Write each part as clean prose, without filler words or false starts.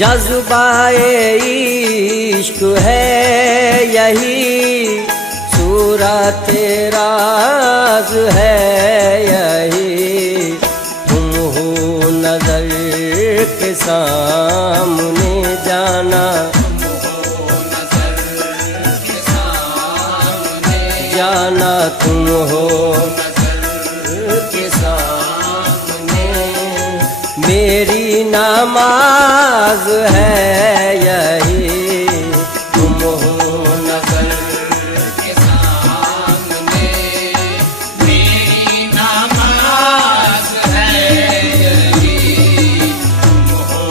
जज्बाए इश्क है यही, सूरत राज है यही, तुम हो नजर के सामने जाना, जाना तुम हो के सामने, मेरी नमाज है यही, तुम हो नजर के सामने, मेरी नमाज है यही, तुम हो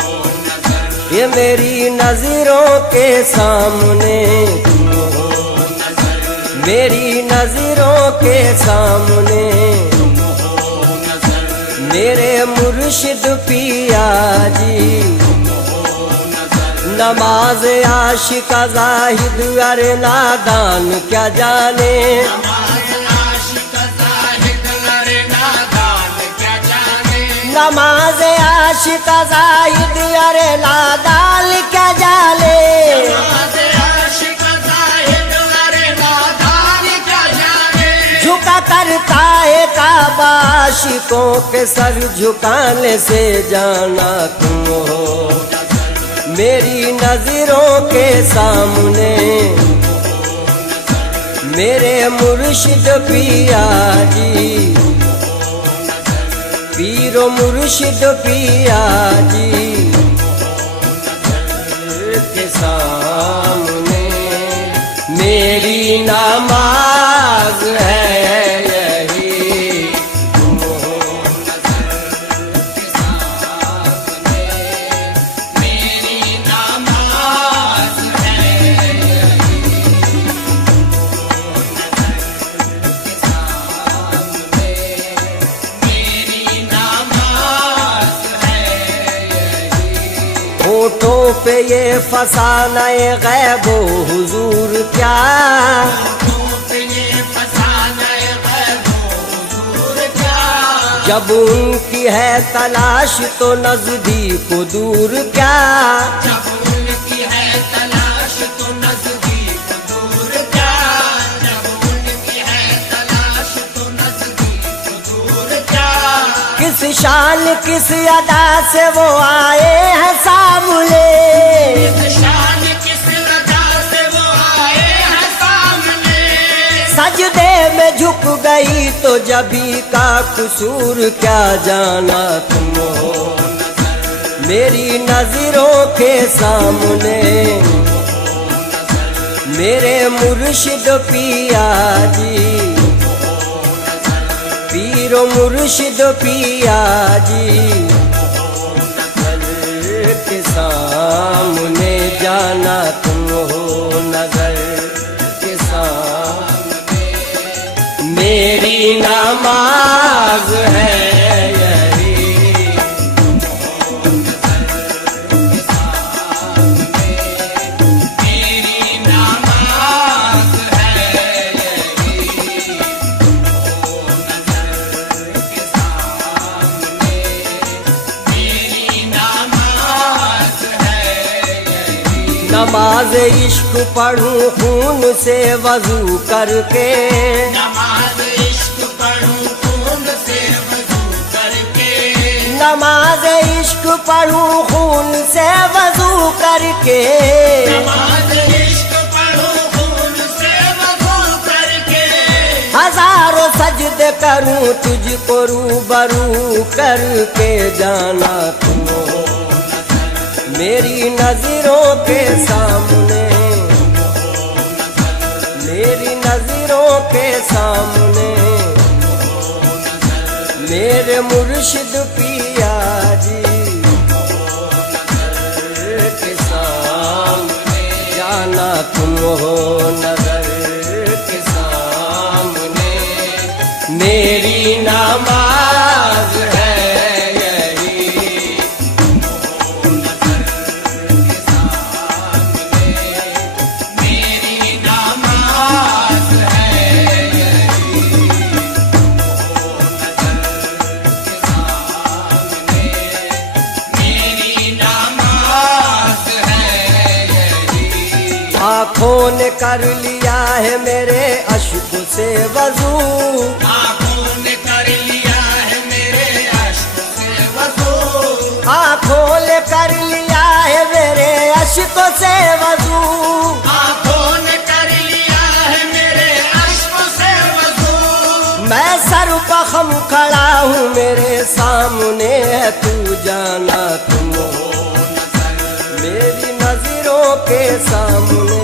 नजर, ये मेरी नजरों के सामने, मेरी नजरों के सामने, मेरे मुर्शिद पिया जी, नमाज आशिका जाहिद अरे नादान क्या जाने, नमाज आशिका जाहिद अरे नादान क्या जाने, नमाज आशिका जाहिद अरे नादान क्या जाने, झुका करता है काबा आशिकों के सर झुकाने से जाना तुम हो, मेरी नजरों के सामने, मेरे मुर्शिद पिया जी, पीरो मुर्शिद पिया जी के सामने, मेरी नमाज है यही, तुम हो के सामने, मेरी नमाज है यही, के सामने, मेरी नमाज है यही, होठों पे ये फसाना गैबो हुजूर क्या, जब उनकी है तलाश तो नजदीक दूर क्या, जब उनकी है तलाश तो नजदीक दूर क्या, जब उनकी है तलाश तो नजदीक दूर क्या, किस शान किस अदा से वो आए हैं सामने, किस शान किस अदा से वो आए हैं सामने, सजदे में झुक गई तो जबी का कसूर क्या जाना तुम हो, मेरी नजरों के सामने, मेरे मुर्शिद पिया जी, पीरो मुर्शिद पिया जी के सामने जाना तुम हो नजर के सामने, मेरी नमाज है यही, मेरी नमाज है यही, के सामने, मेरी नमाज है यही, नमाज इश्क पढ़ूं खून से वजू करके, नमाज इश्क पढ़ूं खून से वजू करके, नमाज इश्क पढ़ूं खून से वजू करके, नमाज इश्क पढ़ूं खून से वजू करके, हजारों सजदे करूं तुझको रूबरू करके जाना तुम हो, मेरी नजरों के सामने, मेरी नजरों के सामने, मेरे मुर्शिद पिया जी के सामने जाना तुम हो नजर के सामने, मेरी नमाज है यही, मेरी नमाज है यही, मेरी नमाज आंखों ने कर लिया है मेरे अश्क से वजू, आंखों ने कर लिया है मेरे अश्क से वजू, आंखों ने कर लिया है मेरे अश्क से वजू, आंखों ने कर लिया है मेरे अश्क से वजू। मैं सर बखम खड़ा हूँ मेरे सामने है तू जाना तुम हो मेरी नजरों के सामने,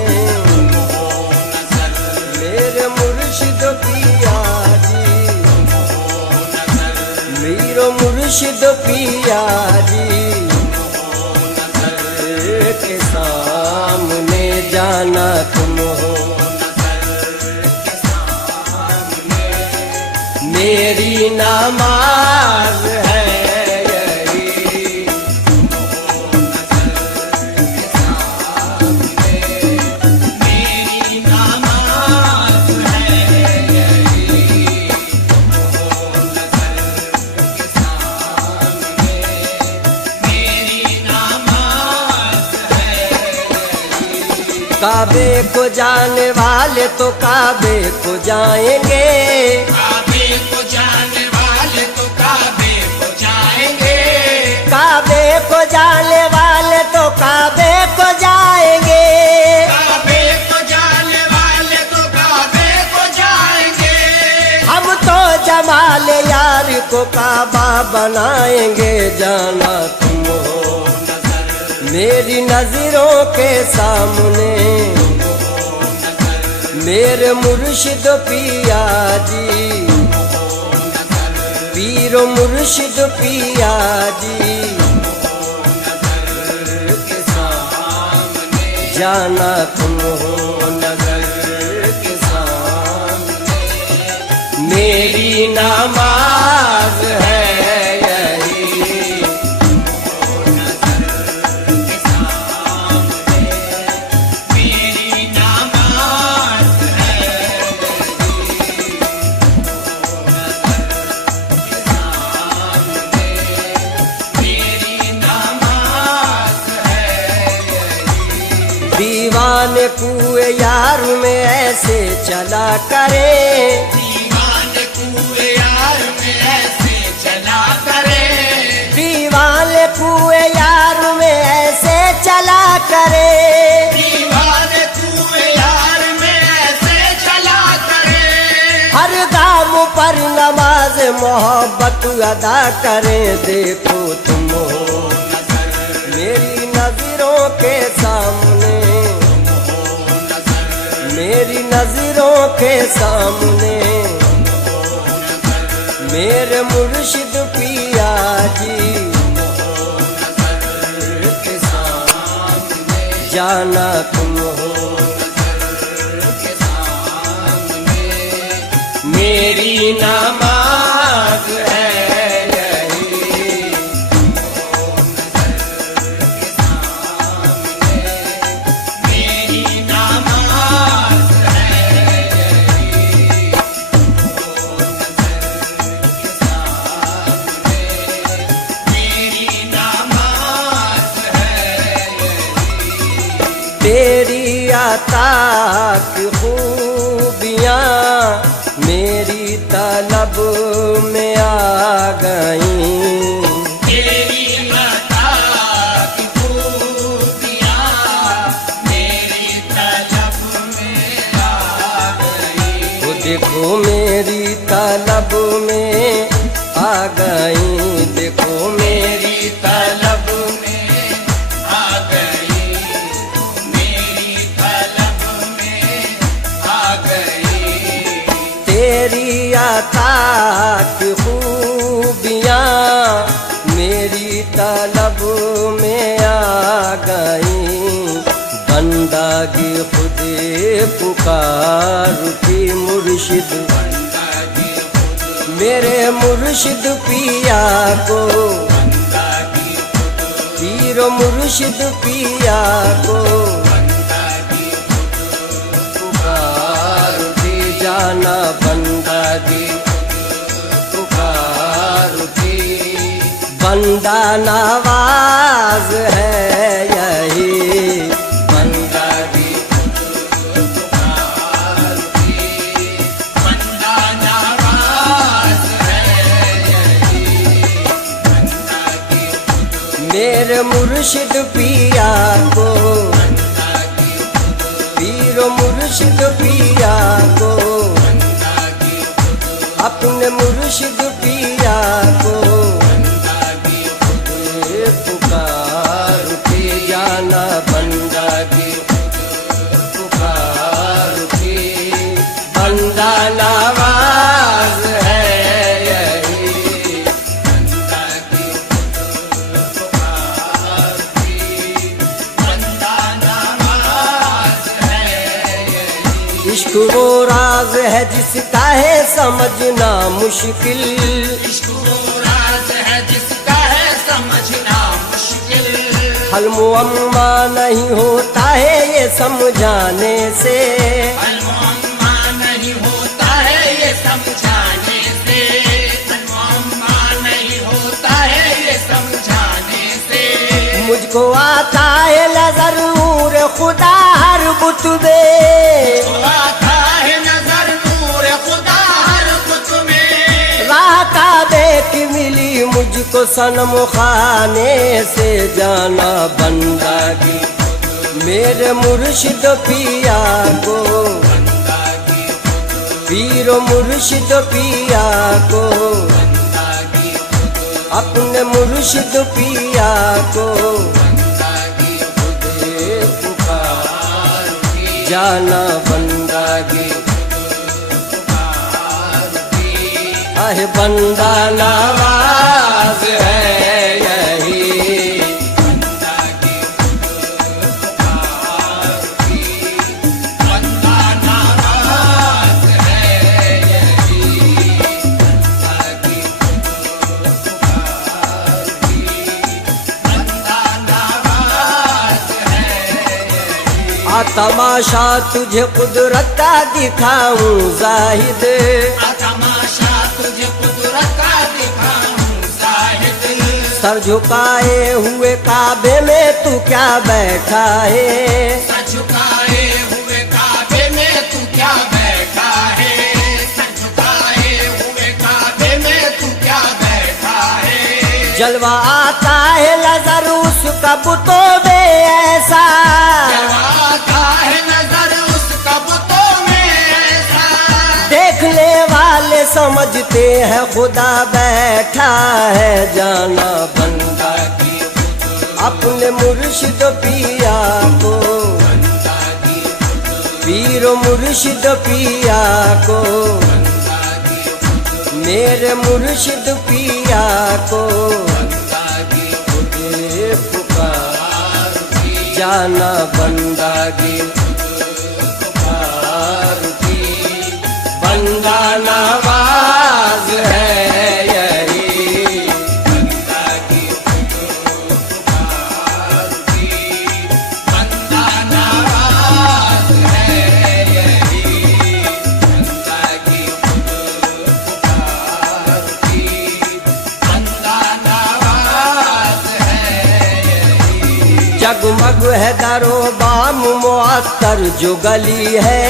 मेरे मुर्शिद पिया जी, मेरे मुर्शिद पिया जी के सामने जाना तुम हो, मेरी नमाज है यही, मेरी नमाज है यही, मेरी नमाज है यही। काबे को जाने वाले तो काबे को जाएंगे, काबे को जाने वाले तो काबे को जाएंगे, काबे को जाने वाले तो काबे को जाएंगे, काबे को जाने वाले तो काबे को जाएंगे। हम तो जमाल यार को काबा बनाएंगे जाना तुम हो मेरी नजरों के सामने, मेरे मुर्शिद पिया जी, पीर मुर्शिद पिया जी के सामने जाना तुम हो नजर के सामने, मेरी नमाज है यही, मेरी नमाज है मेरी नमाज है। दीवाने कुए यार में ऐसे चला करे, दीवाने कुए यार में ऐसे चला करे, दीवाने कुए यार में ऐसे चला करे, दीवाने कुए यार में ऐसे चला करे। हर गाम पर नमाज मोहब्बत अदा करें, देखो तुम हो मेरी नजरों के सामने, मेरी नजरों के सामने, मेरे मुर्शिद पिया जी के सामने जाना तुम हो मेरी नमाज है यही, मेरी नमाज है यही, मेरी नमाज है यही। तेरी अता की खूबियाँ मेरी तलब में आ गई, तेरी अता की खूबियाँ मेरी तलब में आ गई, वो देखो मेरी तलब में आ गई, देखो मेरी तलब में आ गई, मेरी तलब में आ गई, तेरी अता की खूबियाँ मेरी तलब में आ गई, बंदागी खुदे पुकारती मुर्शिद मेरे मुर्शिद पिया को, पीर मुर्शिद पिया को पुकारती जाना बंदागी पुकारती, बंदा नवाज है यही, बंदागी मुर्शिद पिया को, पीर मुर्शिद पिया को, अपने मुर्शिद पिया को पुकार के जाना बंदा की, पुकार के बंदा नवाज है यही। इश्क वो राज है जिसका है समझना मुश्किल, इश्क वो राज है जिसका है समझना मुश्किल। हल मुअम्मा नहीं होता है ये समझाने से, हल मुअम्मा नहीं होता है ये समझाने से, हल मुअम्मा नहीं होता है ये समझाने से। मुझको आता है नजर नूर खुदा हर बुतबे, आता है नजर नूर खुदा हर बुत में। राह काबे की मिली मुझको सनम खाने से जाना बंदा की, मेरे मुर्शिद पिया को, पीर मुर्शिद पिया को, अपने मुर्शिद पिया को जाना बंदागी। आहे बंदा नवाज है यही, तमाशा तुझे कुदरत का दिखाऊं जाहिद, तमाशा तुझे कुदरत का दिखाऊं जाहिद। सर झुकाए हुए काबे में तू क्या बैठा है, सर झुकाए हुए काबे में तू क्या बैठा है, सर झुकाए हुए काबे में तू क्या बैठा है। जलवा आता है नजर उसका बुतों में ऐसा, आता है नजर उसका बुतों में ऐसा। देखने वाले समझते हैं खुदा बैठा है जाना बंदा की, अपने मुर्शिद पिया को, पीर मुर्शिद पिया को, मेरे मुर्शिद पिया को जाना बंदागी। बंदा नवाज है यही, बंदा नवाज है यही, बंदा नवाज है यही। जगमग है दरो बाम मुअत्तर जो गली है,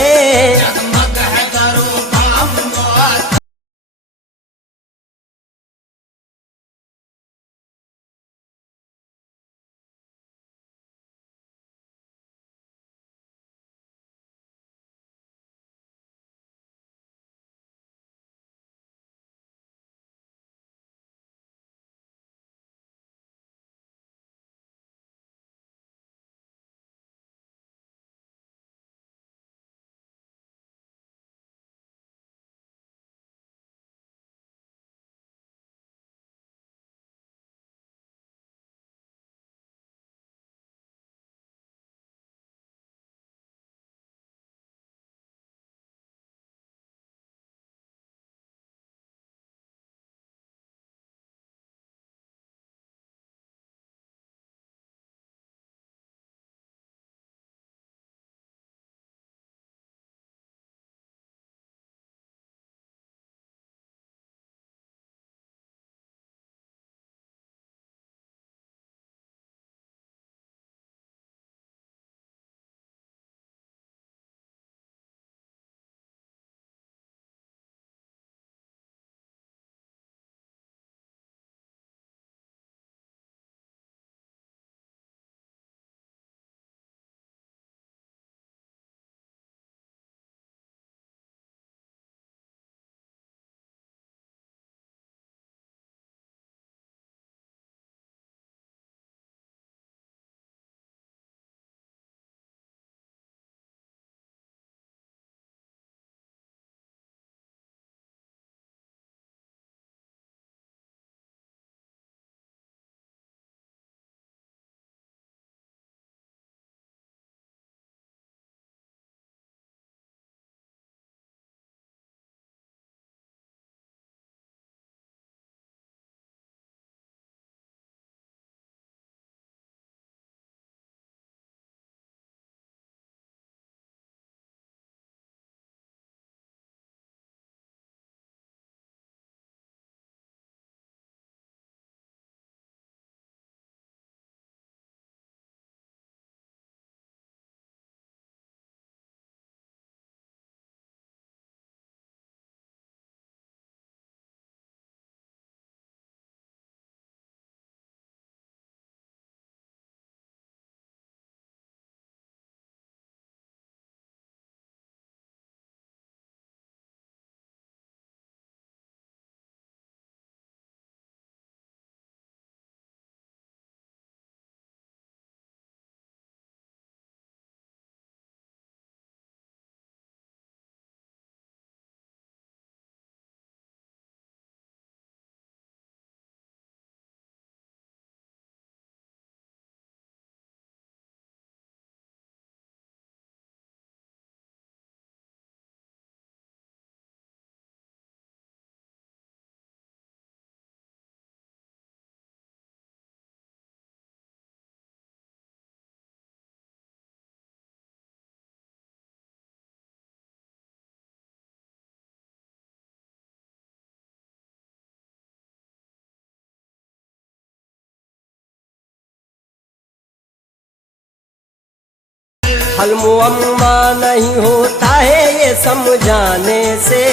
हल मुअम्मा नहीं होता है ये समझाने से,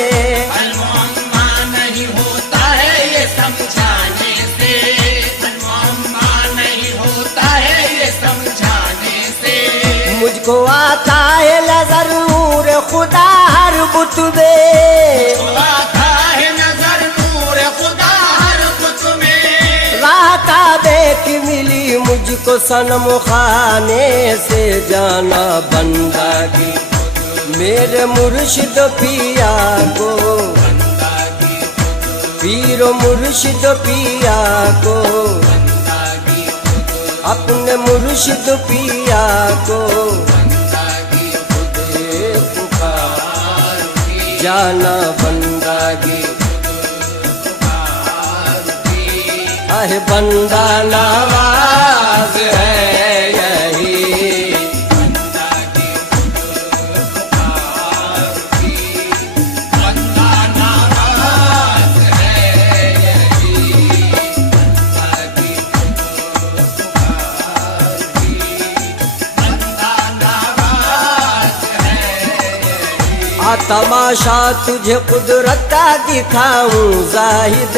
अलमुअम्मा नहीं होता है ये समझाने से, अलमुअम्मा नहीं होता है ये समझाने से। मुझको आता है नजर नूर खुदा हर बुत में, आता है नजर नूर खुदा हर बुत में। राह काबे की मिली मुझको सनम खाने से, जाना बंदगी मेरे मुर्शिद पिया को, पीरो मुर्शिद पिया को, अपने मुर्शिद पिया को जाना बंदगी। अह बंदा नवाज है यही, तमाशा तुझे कुदरत का दिखाऊं जाहिद,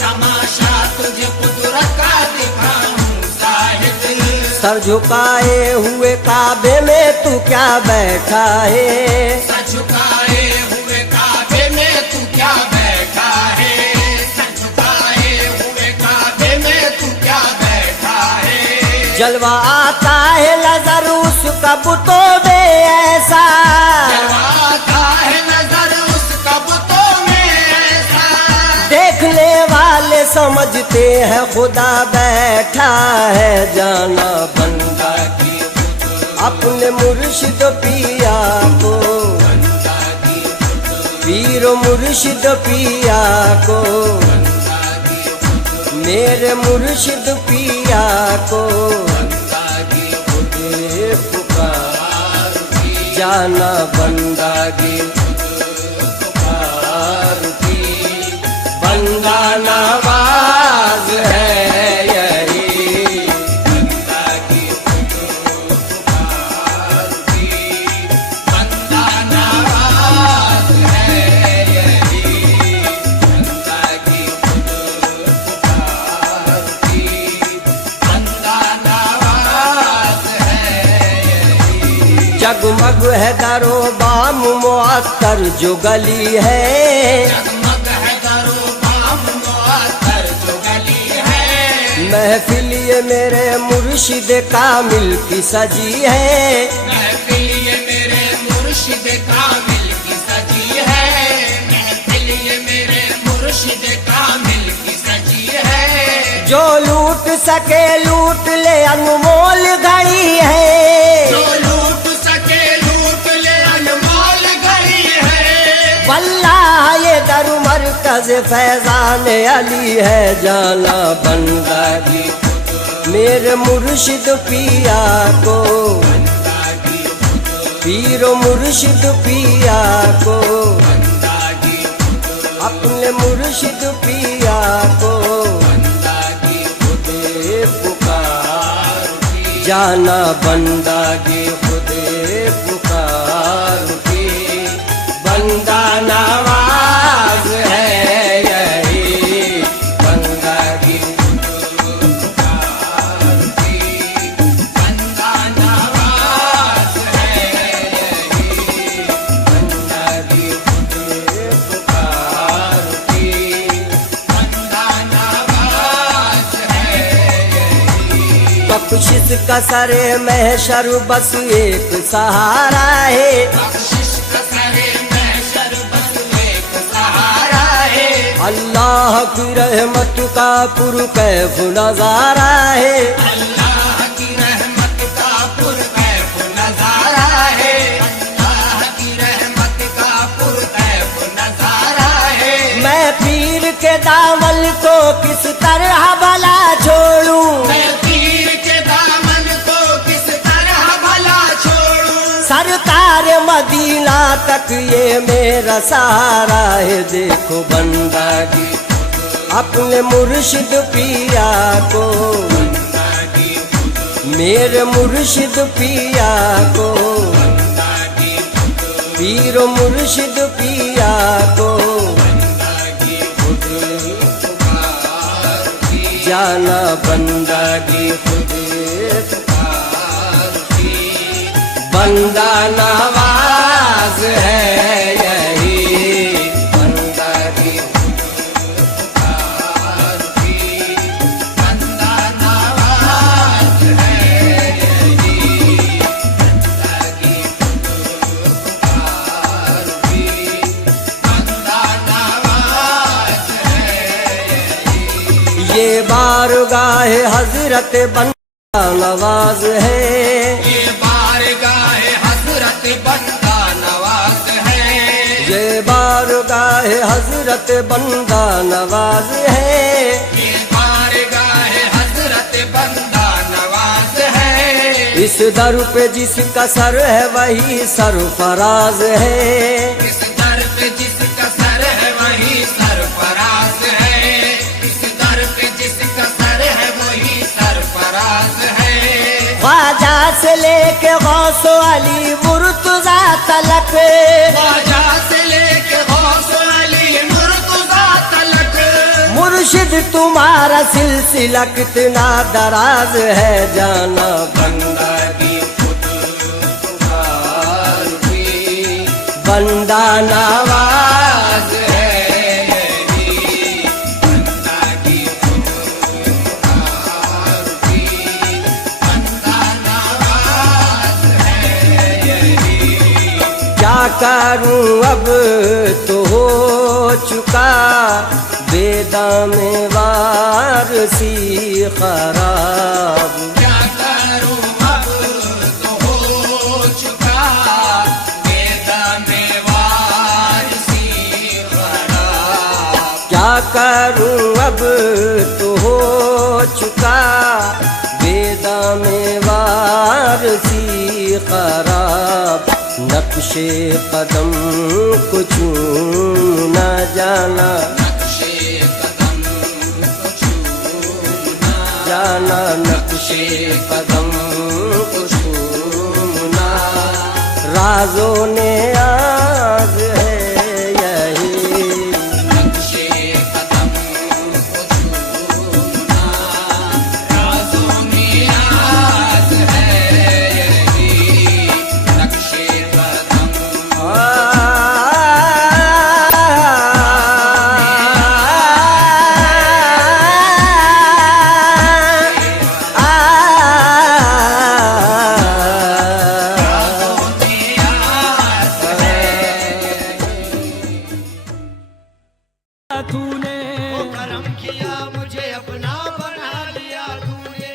तमाशा तुझे कुदरत का दिखाऊं जाहिद। सर झुकाए हुए काबे में तू क्या बैठा है, सर झुकाए हुए काबे में तू क्या बैठा है, सर झुकाए हुए काबे में तू क्या बैठा है। जलवा आता है नजर उसका बुतों में ऐसा, आता है नजर उसका बुतों में ऐसा। देखने वाले समझते हैं खुदा बैठा है, जाना बंदगी अपने मुर्शिद पिया को, पीरो मुर्शिद पिया को, मेरे मुर्शिद पिया को पुकार जाना बंदगी। बंदा नवाज है यही, बंदा नवाज है यही, बंदा नवाज है। जगमग है दरो बाम मुअत्तर जो गली है, जगमग है दरो बाम मुअत्तर जो गली है। महफिल ये मेरे मुर्शिद कामिल की सजी है, महफिल ये मेरे मुर्शिद कामिल की सजी है, महफिल ये मेरे मुर्शिद कामिल की सजी है। जो लूट सके लूट ले अनमोल घड़ी है, जो लूट सके लूट ले अनमोल घड़ी है। वल्लाह ये दर मरकज फैजान अली है, जाना बंदगी मेरे मुर्शिद पिया को, पीरो मुर्शिद पिया को, अपने मुर्शिद पिया को खुदे पुकार जाना बंदगी, खुदे पुकार की बंदा नवाज है यही, बंदगी बंदा नवाज है बंदगी खुदे पुकार की बंदा नवाज है। बख्शिश का सरे महशर बस एक सहारा है, बख्शिश का सरे महशर बस एक सहारा है। अल्लाह की रहमत का पुरकैफ नजारा है, अल्लाह की रहमत का पुरकैफ नजारा है, अल्लाह की रहमत का पुरकैफ नजारा है। मैं पीर के दामन को किस तरह भला छोड़ूं, मैं पीर के दामन को किस तरह भला छोड़ूं। सरकार मदीना तक ये मेरा सहारा है, देखो बंदगी अपने मुर्शिद पिया को, मेरे मुर्शिद पिया को, पीर मुर्शिद पिया को जाना बंदगी खुद बंदा नवाज है यही, बंदगी बंदा नवाज है यही, बंदगी बंदा नवाज है यही। ये बारगाह हजरत बंदा नवाज है, ये बारगाह हजरत बंदा नवाज है, ये बारगाह हजरत बंदा नवाज है, ये बारगाह हजरत बंदा नवाज है। इस दर पे जिसका सर है वही सरफराज है, इस दर पे जिसका सर है वही सरफराज है, इस दर पे जिसका सर है वही सरफराज है। ख्वाजा से लेके गौसो अली मुर्तजा तलक, ख्वाजा से लेके गौस अली मुर्तजा तलक, मुर्शिद तुम्हारा सिलसिला कितना दराज है, जाना बंदगी खुद पुकार भी बंदा नवाज है यही, बंदगी खुद पुकार भी बंदा नवाज है यही। क्या करूं अब तो हो चुका बेदामे वारसी खराब, क्या करूं अब तो हो चुका बेदामे वारसी खराब, क्या करूं अब तो हो चुका बेदामे वारसी खराब, नक्शे कदम को छूना न जाना, नक्शे कदम को छूना जाना नक्शे कदम को छूना, राजों ने आज है यही, नक्शे कदम को छूना, राज़ों में आस है यही, नक्शे कदम तूने करम किया मुझे अपना बना लिया तूने,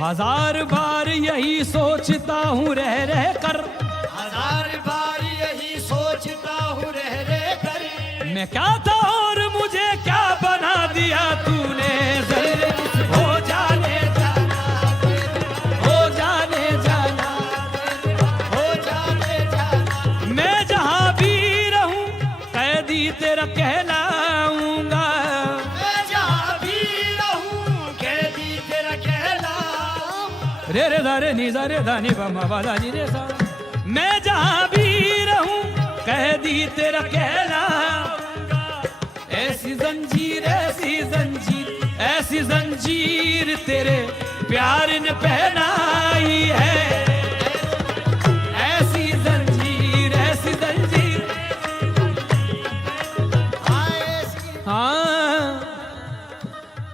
हजार बार यही सोचता हूँ रह रह कर, हजार बार यही सोचता हूँ रह रह कर, मैं क्या था और मुझे क्या बना दिया तूने, जर्रे हो जाने जाना, हो जाने जाना, हो जाने जाना, मैं जहाँ भी रहूं कैदी तेरा कहलाऊंगा, मैं जहाँ भी रहूं कैदी तेरा कहलाऊं, रे रे दा रे नी दा रे दा नी बा मा बा दा नी रे सा, मैं जहाँ भी रहूं कैदी तेरा कहलाऊंगा, ऐसी जंजीर ऐसी जंजीर ऐसी जंजीर तेरे प्यार ने पहनाई है, ऐसी जंजीर हाँ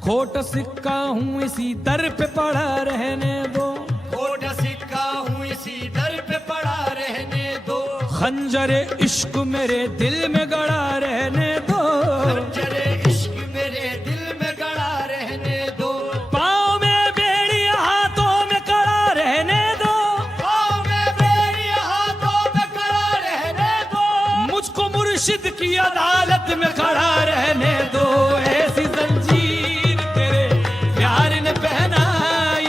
खोट सिक्का हूँ इसी दर पे पड़ा रहने दो, खोट सिक्का हूँ इसी दर पे पड़ा रहने दो, खंजरे इश्क मेरे दिल में गड़ा रहने दो, खंजरे इश्क मेरे दिल में गड़ा रहने दो, पाँव में बेड़ी हाथों में कड़ा रहने दो, पाँव में बेड़ी हाथों में खड़ा रहने दो, मुझको मुर्शिद की अदालत में खड़ा रहने दो,